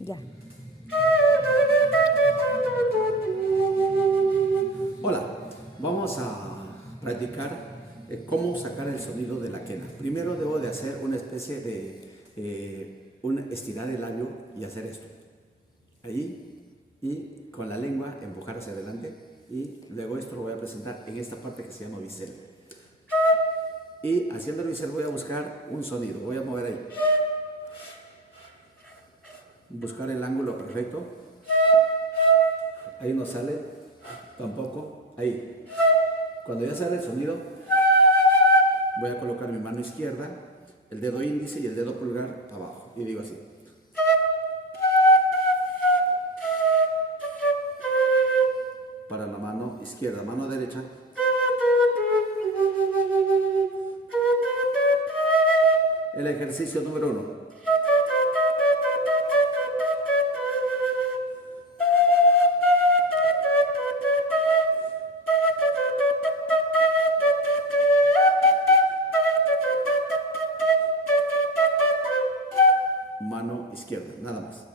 Ya. Hola, vamos a practicar cómo sacar el sonido de la quena. Primero debo de hacer una especie de estirar el labio y hacer esto. Ahí, y con la lengua empujar hacia adelante, y luego esto lo voy a presentar en esta parte que se llama bisel. Y haciendo el bisel voy a buscar un sonido, voy a mover ahí. Buscar el ángulo perfecto. Ahí no sale, tampoco, ahí. Cuando ya sale el sonido, voy a colocar mi mano izquierda, el dedo índice y el dedo pulgar abajo. Y digo así. Para la mano izquierda, mano derecha. El ejercicio número 1. Mano izquierda, nada más.